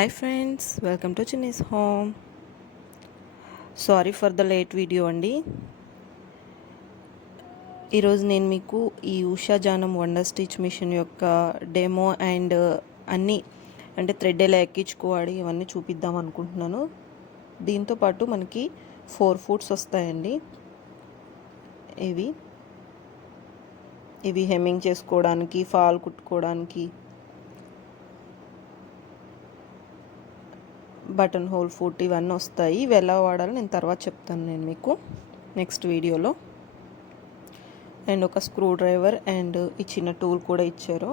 Hi friends, welcome to Chinese home. Sorry for the late video అండి. ఈరోజు నేను మీకు ఈ ఉషా జానం వండర్ స్టిచ్ మిషన్ యొక్క డెమో అండ్ అన్నీ అంటే థ్రెడ్ ఎలా ఎక్కించుకోవాలి ఇవన్నీ చూపిద్దాం అనుకుంటున్నాను. దీంతోపాటు మనకి 4 ఫుట్స్ వస్తాయండి. ఇవి హెమ్మింగ్ చేసుకోవడానికి, ఫాల్ కుట్టుకోవడానికి, బటన్ హోల్ ఫుట్ ఇవన్నీ వస్తాయి. ఇవి ఎలా వాడాలో నేను తర్వాత చెప్తాను నేను మీకు నెక్స్ట్ వీడియోలో. అండ్ ఒక స్క్రూ డ్రైవర్ అండ్ ఈ చిన్న టూల్ కూడా ఇచ్చారు.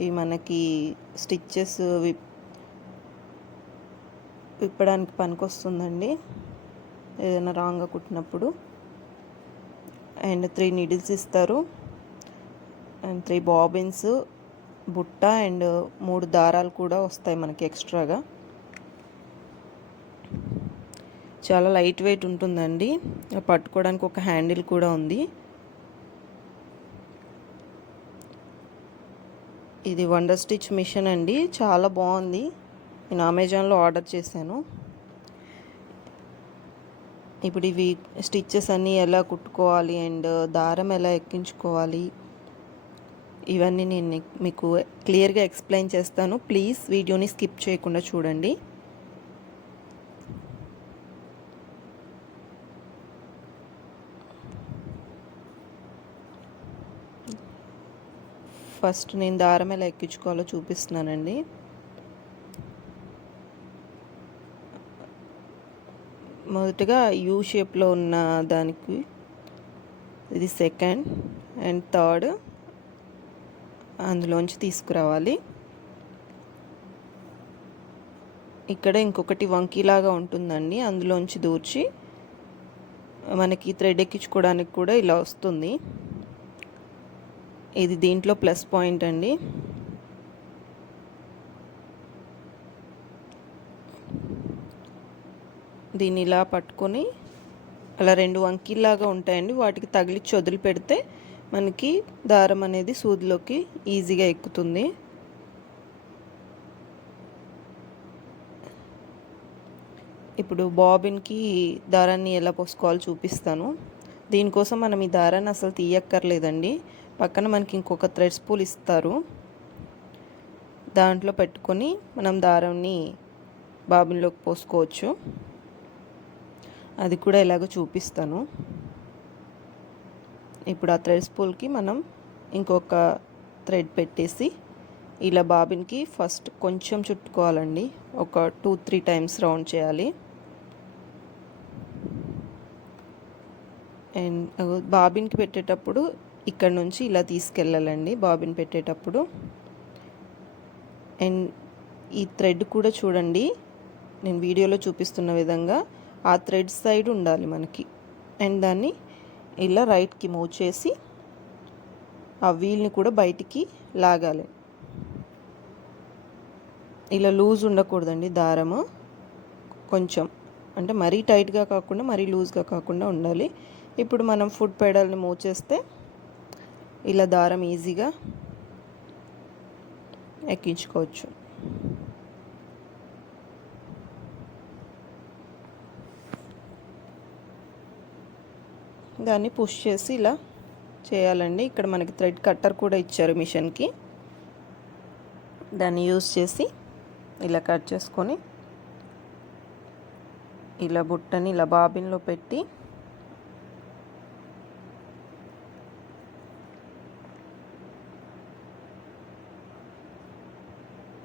ఇవి మనకి స్టిచ్చెస్ విప్పడానికి పనికొస్తుందండి ఏదైనా రాంగ్గా కుట్టినప్పుడు. అండ్ 3 నీడిల్స్ ఇస్తారు అండ్ 3 బాబిన్స్, బుట్ట అండ్ 3 దారాలు కూడా వస్తాయి మనకి ఎక్స్ట్రాగా. చాలా లైట్ వెయిట్ ఉంటుందండి. పట్టుకోవడానికి ఒక హ్యాండిల్ కూడా ఉంది. ఇది వండర్ స్టిచ్ మిషన్ అండి, చాలా బాగుంది. నేను అమెజాన్లో ఆర్డర్ చేశాను. ఇప్పుడు ఇవి స్టిచ్చెస్ అన్నీ ఎలా కుట్టుకోవాలి అండ్ దారం ఎలా ఎక్కించుకోవాలి ఇవన్నీ నేను మీకు క్లియర్గా ఎక్స్ప్లెయిన్ చేస్తాను. ప్లీజ్ వీడియోని స్కిప్ చేయకుండా చూడండి. ఫస్ట్ నేను దారం ఎలా ఎక్కించుకోవాలో చూపిస్తున్నానండి. మొదటగా యూ షేప్లో ఉన్న దానికి ఇది సెకండ్ అండ్ థర్డ్ అందులోంచి తీసుకురావాలి. ఇక్కడ ఇంకొకటి వంకీలాగా ఉంటుందండి, అందులోంచి దూర్చి మనకి థ్రెడ్ ఎక్కించుకోవడానికి కూడా ఇలా వస్తుంది. ఇది దీంట్లో ప్లస్ పాయింట్ అండి. దీన్ని ఇలా పట్టుకొని అలా 2 వంకీల్లాగా ఉంటాయండి, వాటికి తగిలిచ్చి వదిలి పెడితే మనకి దారం అనేది సూదిలోకి ఈజీగా ఎక్కుతుంది. ఇప్పుడు బాబిన్కి దారాన్ని ఎలా పోసుకోవాలో చూపిస్తాను. దీనికోసం మనం ఈ దారాన్ని అసలు తీయక్కర్లేదండి. పక్కన మనకి ఇంకొక థ్రెడ్ స్పూల్ ఇస్తారు, దాంట్లో పెట్టుకొని మనం దారాన్ని బాబిన్లోకి పోసుకోవచ్చు. అది కూడా ఎలాగో చూపిస్తాను. ఇప్పుడు ఆ థ్రెడ్ స్పూల్కి మనం ఇంకొక థ్రెడ్ పెట్టేసి ఇలా బాబిన్కి ఫస్ట్ కొంచెం చుట్టుకోవాలండి. ఒక 2-3 టైమ్స్ రౌండ్ చేయాలి. అండ్ బాబిన్కి పెట్టేటప్పుడు ఇక్కడ నుంచి ఇలా తీసుకెళ్ళాలండి బాబిన్ పెట్టేటప్పుడు. అండ్ ఈ థ్రెడ్ కూడా చూడండి, నేను వీడియోలో చూపిస్తున్న విధంగా ఆ థ్రెడ్ సైడ్ ఉండాలి మనకి. అండ్ దాన్ని ఇలా రైట్కి మూవ్ చేసి ఆ వీల్ని కూడా బయటికి లాగాలి. ఇలా లూజ్ ఉండకూడదండి దారము, కొంచెం అంటే మరీ టైట్గా కాకుండా మరీ లూజ్గా కాకుండా ఉండాలి. ఇప్పుడు మనం ఫుట్ పెడల్ని మూవ్ చేస్తే ఇలా దారం ఈజీగా ఎక్కించుకోవచ్చు. దాన్ని పుష్ చేసి ఇలా చేయాలండి. ఇక్కడ మనకి థ్రెడ్ కట్టర్ కూడా ఇచ్చారు మిషన్కి, దాన్ని యూజ్ చేసి ఇలా కట్ చేసుకొని ఇలా బుట్టని ఇలా బాబిన్లో పెట్టి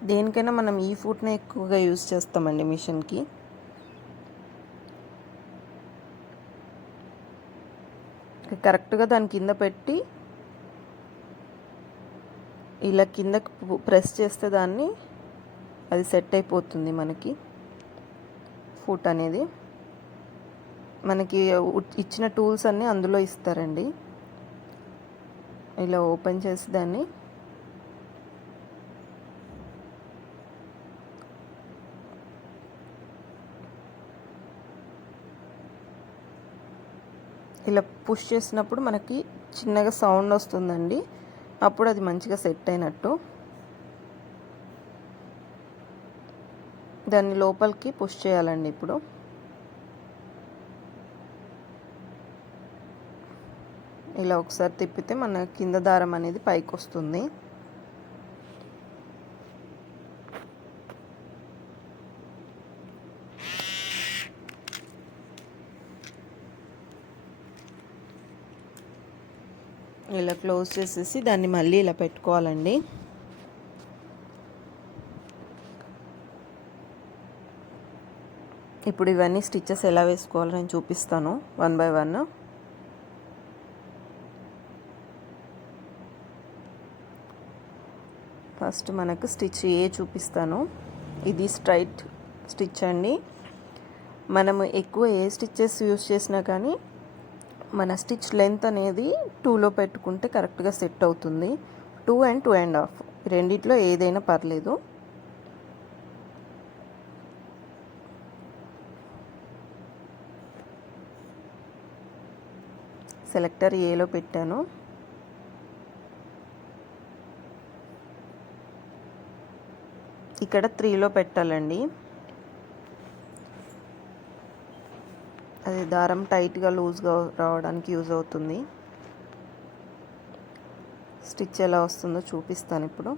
దేనికైనా మనం ఈ ఫుట్నే ఎక్కువగా యూజ్ చేస్తామండి మిషన్కి. కరెక్ట్గా దాని కింద పెట్టి ఇలా కిందకి ప్రెస్ చేస్తే దాన్ని అది సెట్ అయిపోతుంది మనకి. ఫుట్ అనేది మనకి ఇచ్చిన టూల్స్ అన్నీ అందులో ఇస్తారండి. ఇలా ఓపెన్ చేసి దాన్ని ఇలా పుష్ చేసినప్పుడు మనకి చిన్నగా సౌండ్ వస్తుందండి, అప్పుడు అది మంచిగా సెట్ అయినట్టు. దాన్ని లోపలికి పుష్ చేయాలండి. ఇప్పుడు ఇలా ఒకసారి తిప్పితే మన కింద దారం అనేది పైకి వస్తుంది. ఇలా క్లోజ్ చేసేసి దాన్ని మళ్ళీ ఇలా పెట్టుకోవాలండి. ఇప్పుడు ఇవన్నీ స్టిచెస్ ఎలా వేసుకోవాలో నేను చూపిస్తాను వన్ బై వన్. ఫస్ట్ మనకు స్టిచ్ ఏ చూపిస్తాను. ఇది స్ట్రైట్ స్టిచ్ అండి. మనము ఎక్కువ ఏ స్టిచెస్ యూస్ చేసినా కానీ మన స్టిచ్ లెంత్ అనేది 2లో పెట్టుకుంటే కరెక్ట్గా సెట్ అవుతుంది. 2 and 2.5 రెండిట్లో ఏదైనా పర్లేదు. సెలెక్టర్ ఏలో పెట్టాను. ఇక్కడ 3లో పెట్టాలండి. అది దారం టైట్గా లూజ్గా రావడానికి యూజ్ అవుతుంది. స్టిచ్ ఎలా వస్తుందో చూపిస్తాను ఇప్పుడు.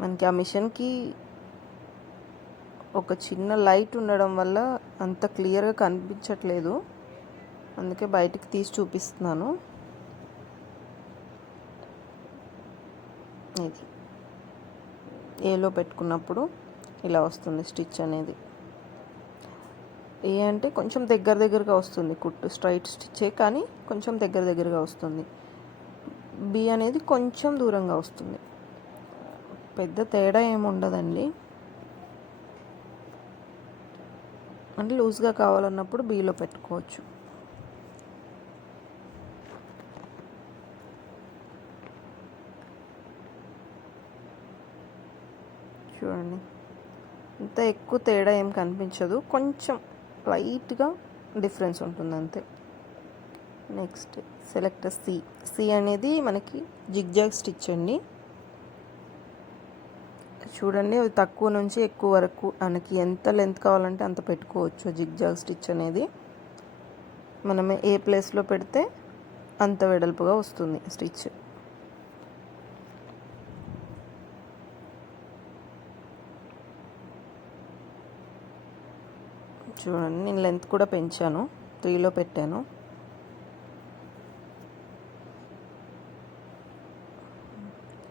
మనకి ఆ మిషన్కి ఒక చిన్న లైట్ ఉండడం వల్ల అంత క్లియర్గా కనిపించట్లేదు, అందుకే బయటికి తీసి చూపిస్తున్నాను. ఇది ఏలో పెట్టుకున్నప్పుడు ఇలా వస్తుంది స్టిచ్ అనేది. ఏ అంటే కొంచెం దగ్గరగా వస్తుంది కుట్టు, స్ట్రైట్ స్టిచ్చే కానీ కొంచెం దగ్గరగా వస్తుంది. బి అనేది కొంచెం దూరంగా వస్తుంది. పెద్ద తేడా ఏమి ఉండదండి. అంటే లూజ్గా కావాలన్నప్పుడు బిలో పెట్టుకోవచ్చు. చూడండి, ఇంత ఎక్కువ తేడా ఏం కనిపించదు, కొంచెం లైట్గా డిఫరెన్స్ ఉంటుంది అంతే. నెక్స్ట్ సెలెక్టర్ సి అనేది మనకి జిగ్జాగ్ స్టిచ్ అండి. చూడండి, అది తక్కువ నుంచి ఎక్కువ వరకు మనకి ఎంత లెంత్ కావాలంటే అంత పెట్టుకోవచ్చు. జిగ్జాగ్ స్టిచ్ అనేది మనం ఏ ప్లేస్లో పెడితే అంత వెడల్పుగా వస్తుంది స్టిచ్. చూడండి, నేను లెంత్ కూడా పెంచాను, 3లో పెట్టాను.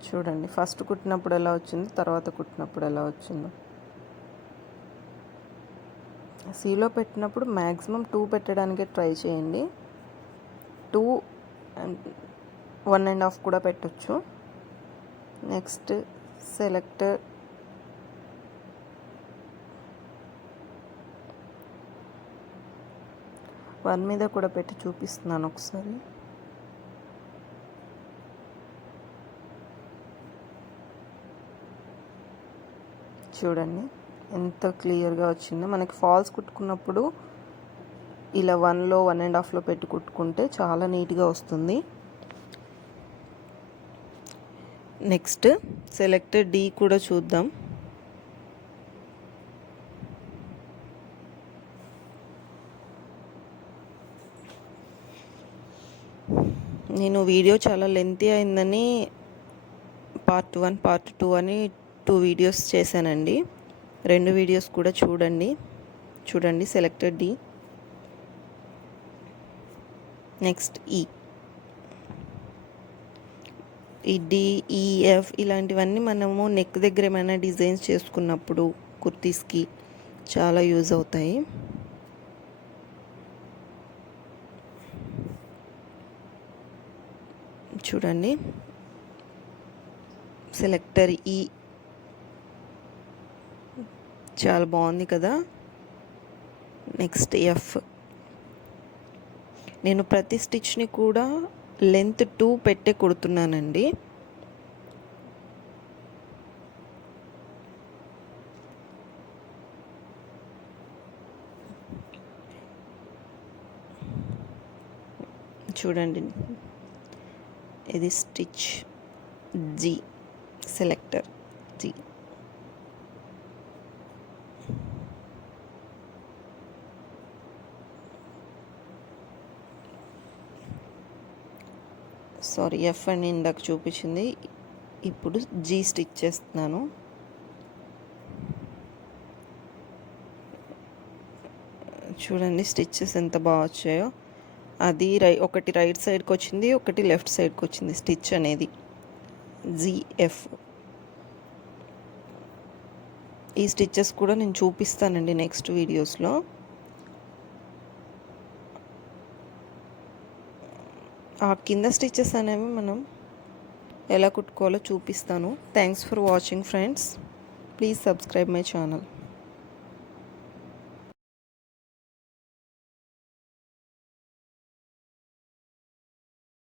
చూడండి, ఫస్ట్ కుట్టినప్పుడు ఎలా వచ్చిందో, తర్వాత కుట్టినప్పుడు ఎలా వచ్చిందో. సిలో పెట్టినప్పుడు మ్యాక్సిమం 2 పెట్టడానికే ట్రై చేయండి. 2 and 1.5 కూడా పెట్టచ్చు. నెక్స్ట్ సెలెక్టర్ వన్ మీద కూడా పెట్టి చూపిస్తున్నాను ఒకసారి. చూడండి ఎంత క్లియర్గా వచ్చిందో. మనకి ఫాల్స్ కుట్టుకున్నప్పుడు ఇలా 1లో 1.5లో పెట్టి కుట్టుకుంటే చాలా నీట్గా వస్తుంది. నెక్స్ట్ సెలెక్టర్ డి కూడా చూద్దాం. నేను వీడియో చాలా లెంతీ అయిందని పార్ట్ 1 పార్ట్ 2 అని 2 వీడియోస్ చేశానండి. 2 వీడియోస్ కూడా చూడండి. Selector D. నెక్స్ట్ ఈ డి, ఈ, ఎఫ్ ఇలాంటివన్నీ మనము నెక్ దగ్గర ఏమైనా డిజైన్స్ చేసుకున్నప్పుడు కుర్తీస్కి చాలా యూజ్ అవుతాయి. చూడండి, సెలెక్టర్ ఈ చాలా బాగుంది కదా. Next F. నేను ప్రతి స్టిచ్ని కూడా లెంత్ 2 పెట్టే కుడుతున్నానండి. చూడండి, ఇది stitch G, selector G. Sorry F అని ఇందాక చూపించింది. ఇప్పుడు జీ స్టిచ్ చేస్తున్నాను. చూడండి స్టిచ్చెస్ ఎంత బాగా వచ్చాయో. అది ఒకటి రైట్ సైడ్కి వచ్చింది, ఒకటి లెఫ్ట్ సైడ్కి వచ్చింది స్టిచ్ అనేది. జిఎఫ్. ఈ స్టిచ్చెస్ కూడా నేను చూపిస్తానండి నెక్స్ట్ వీడియోస్లో. ఆ కింద స్టిచ్చెస్ అనేవి మనం ఎలా కుట్టుకోవాలో చూపిస్తాను. Thanks for watching friends. Please subscribe my channel.